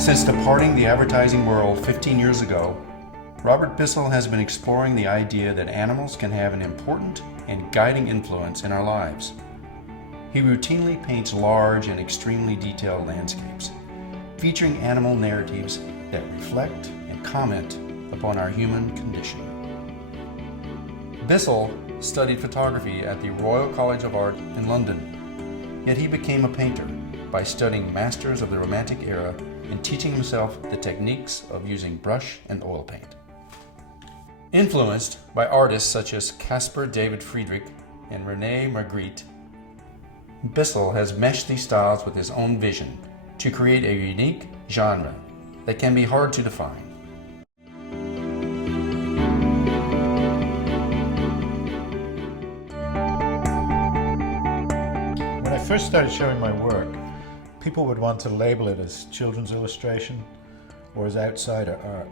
Since departing the advertising world 15 years ago, Robert Bissell has been exploring the idea that animals can have an important and guiding influence in our lives. He routinely paints large and extremely detailed landscapes, featuring animal narratives that reflect and comment upon our human condition. Bissell studied photography at the Royal College of Art in London, yet he became a painter by studying masters of the Romantic era and teaching himself the techniques of using brush and oil paint. Influenced by artists such as Caspar David Friedrich and René Magritte, Bissell has meshed these styles with his own vision to create a unique genre that can be hard to define. When I first started showing my work, people would want to label it as children's illustration or as outsider art.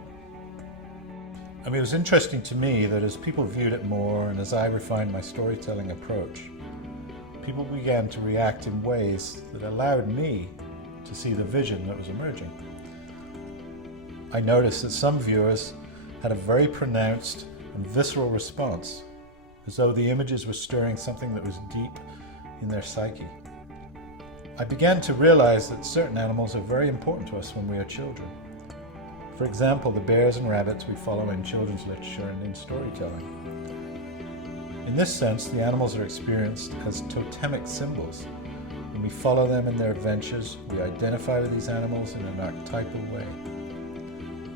I mean, it was interesting to me that as people viewed it more and as I refined my storytelling approach, people began to react in ways that allowed me to see the vision that was emerging. I noticed that some viewers had a very pronounced and visceral response, as though the images were stirring something that was deep in their psyche. I began to realize that certain animals are very important to us when we are children. For example, the bears and rabbits we follow in children's literature and in storytelling. In this sense, the animals are experienced as totemic symbols. When we follow them in their adventures, we identify with these animals in an archetypal way.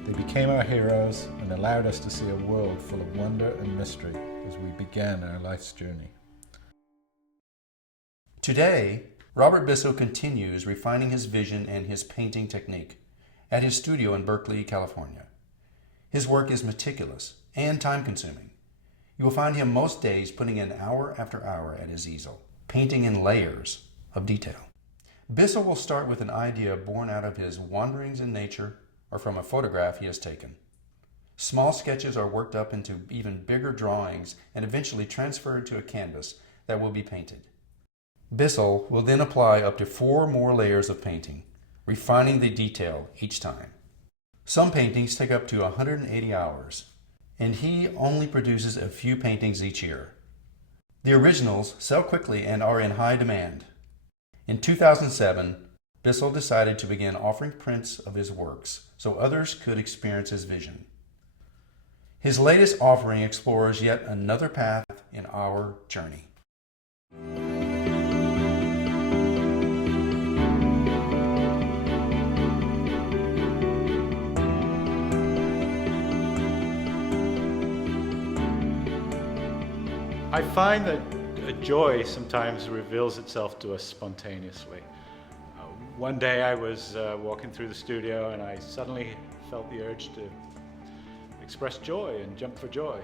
They became our heroes and allowed us to see a world full of wonder and mystery as we began our life's journey. Today, Robert Bissell continues refining his vision and his painting technique at his studio in Berkeley, California. His work is meticulous and time-consuming. You will find him most days putting in hour after hour at his easel, painting in layers of detail. Bissell will start with an idea born out of his wanderings in nature or from a photograph he has taken. Small sketches are worked up into even bigger drawings and eventually transferred to a canvas that will be painted. Bissell will then apply up to 4 more layers of painting, refining the detail each time. Some paintings take up to 180 hours, and he only produces a few paintings each year. The originals sell quickly and are in high demand. In 2007, Bissell decided to begin offering prints of his works so others could experience his vision. His latest offering explores yet another path in our journey. I find that joy sometimes reveals itself to us spontaneously. One day I was walking through the studio and I suddenly felt the urge to express joy and jump for joy.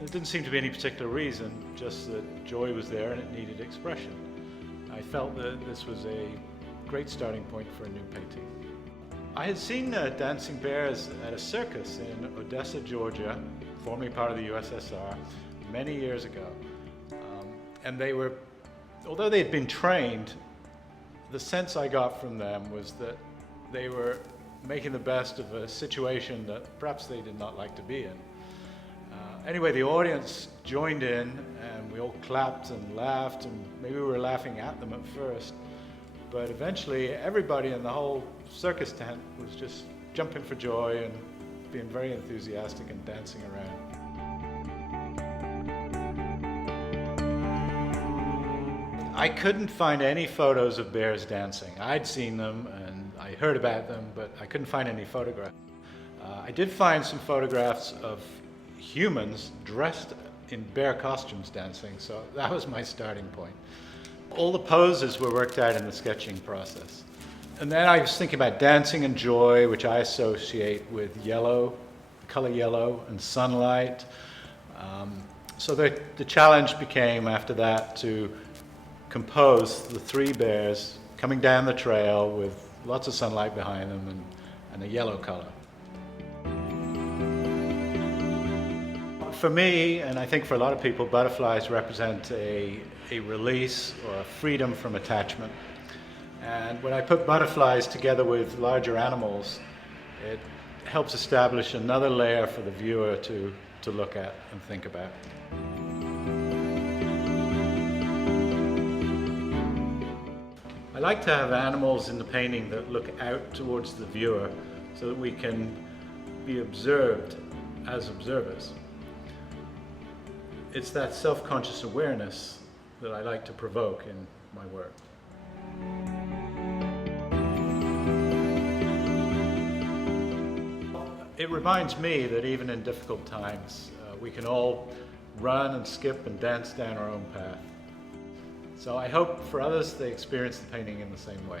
There didn't seem to be any particular reason, just that joy was there and it needed expression. I felt that this was a great starting point for a new painting. I had seen dancing bears at a circus in Odessa, Georgia, formerly part of the USSR, many years ago. And they were, although they had been trained, the sense I got from them was that they were making the best of a situation that perhaps they did not like to be in. Anyway, the audience joined in and we all clapped and laughed, and maybe we were laughing at them at first, but eventually everybody in the whole circus tent was just jumping for joy and being very enthusiastic and dancing around. I couldn't find any photos of bears dancing. I'd seen them and I heard about them, but I couldn't find any photographs. I did find some photographs of humans dressed in bear costumes dancing, so that was my starting point. All the poses were worked out in the sketching process. And then I was thinking about dancing and joy, which I associate with yellow, the color yellow, and sunlight. So the challenge became after that to compose the 3 bears coming down the trail with lots of sunlight behind them and a yellow color. For me, and I think for a lot of people, butterflies represent a release or a freedom from attachment. And when I put butterflies together with larger animals, it helps establish another layer for the viewer to look at and think about. I like to have animals in the painting that look out towards the viewer so that we can be observed as observers. It's that self-conscious awareness that I like to provoke in my work. It reminds me that even in difficult times, we can all run and skip and dance down our own path. So I hope for others they experience the painting in the same way.